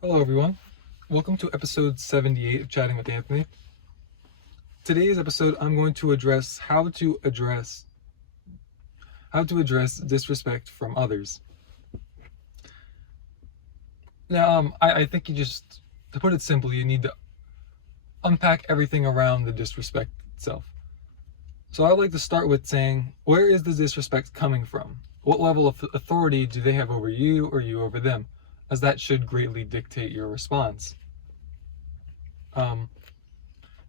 Hello, everyone. Welcome to episode 78 of Chatting with Anthony. Today's episode, I'm going to address how to address disrespect from others. Now, I think to put it simply, you need to unpack everything around the disrespect itself. So I'd like to start with saying, where is the disrespect coming from? What level of authority do they have over you or you over them? As that should greatly dictate your response. If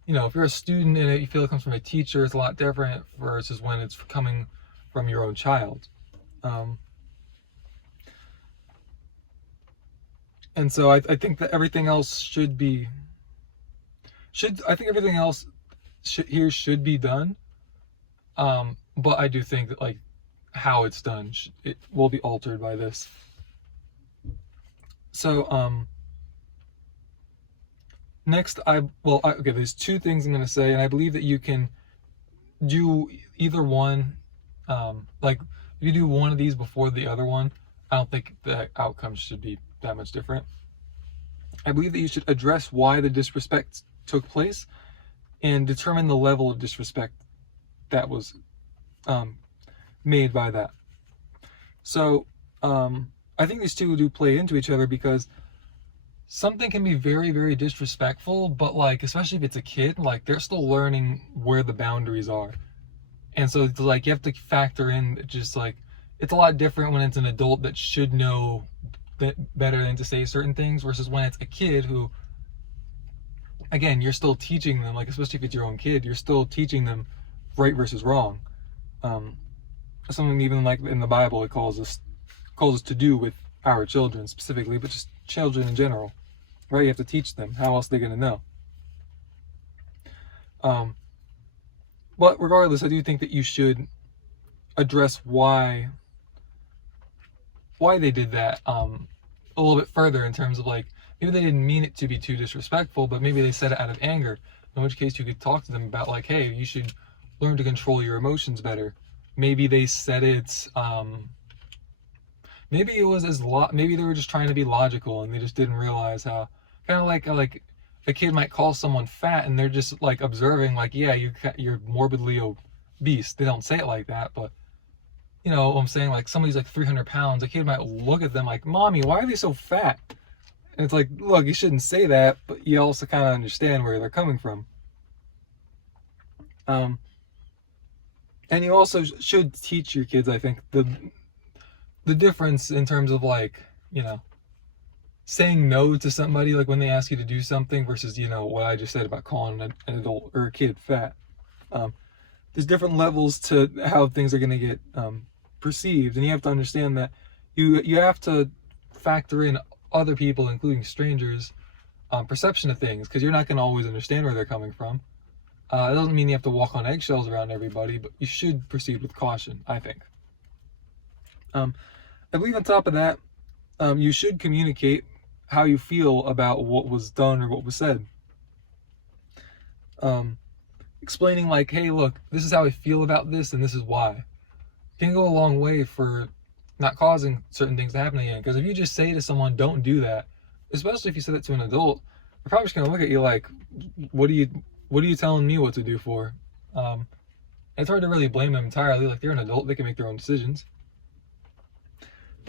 you're a student and you feel it comes from a teacher, it's a lot different versus when it's coming from your own child. And so I think that everything else should be done. But I do think that how it's done, it will be altered by this. So next, there's two things I'm going to say, and I believe that you can do either one. If you do one of these before the other one, I don't think the outcome should be that much different. I believe that you should address why the disrespect took place and determine the level of disrespect that was made by that. So I think these two do play into each other because something can be very, very disrespectful, but especially if it's a kid, they're still learning where the boundaries are. And so it's you have to factor in just it's a lot different when it's an adult that should know better than to say certain things versus when it's a kid who, again, you're still teaching them, especially if it's your own kid, you're still teaching them right versus wrong. Something even in the Bible, it calls us to do with our children specifically, but just children in general, right? You have to teach them. How else are they going to know? But regardless, I do think that you should address why they did that a little bit further, in terms of maybe they didn't mean it to be too disrespectful, but maybe they said it out of anger, in which case you could talk to them about hey, you should learn to control your emotions better. Maybe they said it maybe it was maybe they were just trying to be logical and they just didn't realize how, kind of like a kid might call someone fat and they're just observing yeah, you're morbidly obese. They don't say it like that, but I'm saying somebody's 300 pounds, a kid might look at them Mommy, why are they so fat? And it's look, you shouldn't say that, but you also kind of understand where they're coming from. And you also should teach your kids, I think, the difference in terms of saying no to somebody when they ask you to do something versus what I just said about calling an adult or a kid fat. There's different levels to how things are going to get perceived, and you have to understand that you have to factor in other people, including strangers, perception of things, because you're not going to always understand where they're coming from. It doesn't mean you have to walk on eggshells around everybody, but you should proceed with caution, I think. I believe on top of that, you should communicate how you feel about what was done or what was said. Explaining hey, look, this is how I feel about this and this is why, can go a long way for not causing certain things to happen again. Because if you just say to someone, don't do that, especially if you said it to an adult, they're probably just going to look at you what are you telling me what to do for? It's hard to really blame them entirely. They're an adult, they can make their own decisions.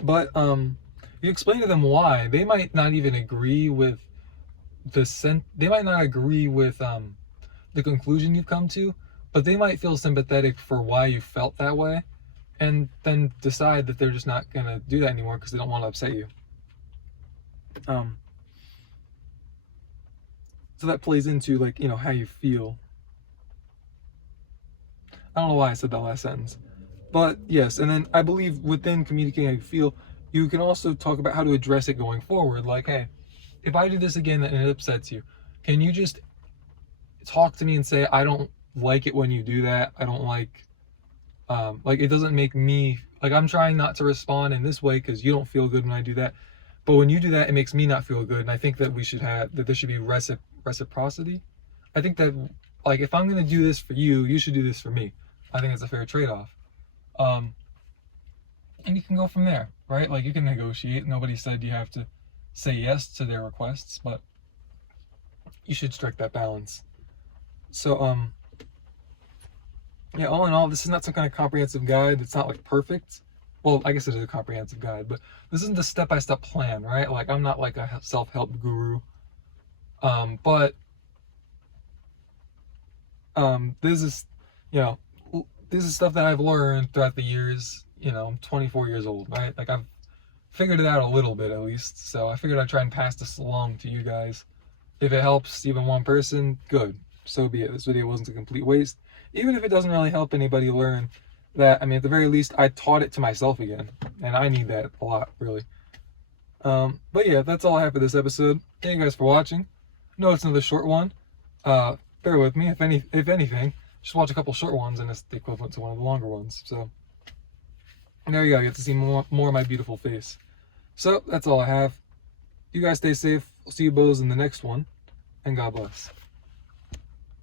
But you explain to them why. They might not even agree with they might not agree with the conclusion you've come to, but they might feel sympathetic for why you felt that way, and then decide that they're just not going to do that anymore because they don't want to upset you. So that plays into how you feel. I don't know why I said that last sentence, but yes. And then I believe within communicating how you feel, you can also talk about how to address it going forward. Hey, if I do this again and it upsets you, can you just talk to me and say, I don't like it when you do that. I don't it doesn't make me, I'm trying not to respond in this way because you don't feel good when I do that. But when you do that, it makes me not feel good. And I think that there should be reciprocity. I think that if I'm going to do this for you, you should do this for me. I think it's a fair trade-off. And you can go from there, right? You can negotiate. Nobody said you have to say yes to their requests, but you should strike that balance. So, yeah, all in all, this is not some kind of comprehensive guide. It's not like perfect. Well, I guess it is a comprehensive guide, but this isn't the step-by-step plan, right? Like, I'm not like a self-help guru. But this is, this is stuff that I've learned throughout the years. I'm 24 years old, right? Like, I've figured it out a little bit at least. So I figured I'd try and pass this along to you guys. If it helps even one person, good. So be it. This video wasn't a complete waste. Even if it doesn't really help anybody learn that, I mean, at the very least, I taught it to myself again. And I need that a lot, really. But yeah, that's all I have for this episode. Thank you guys for watching. No, it's another short one. Bear with me. If anything, just watch a couple short ones and it's the equivalent to one of the longer ones. So there you go. You get to see more of my beautiful face. So that's all I have. You guys stay safe. I'll see you both in the next one. And God bless.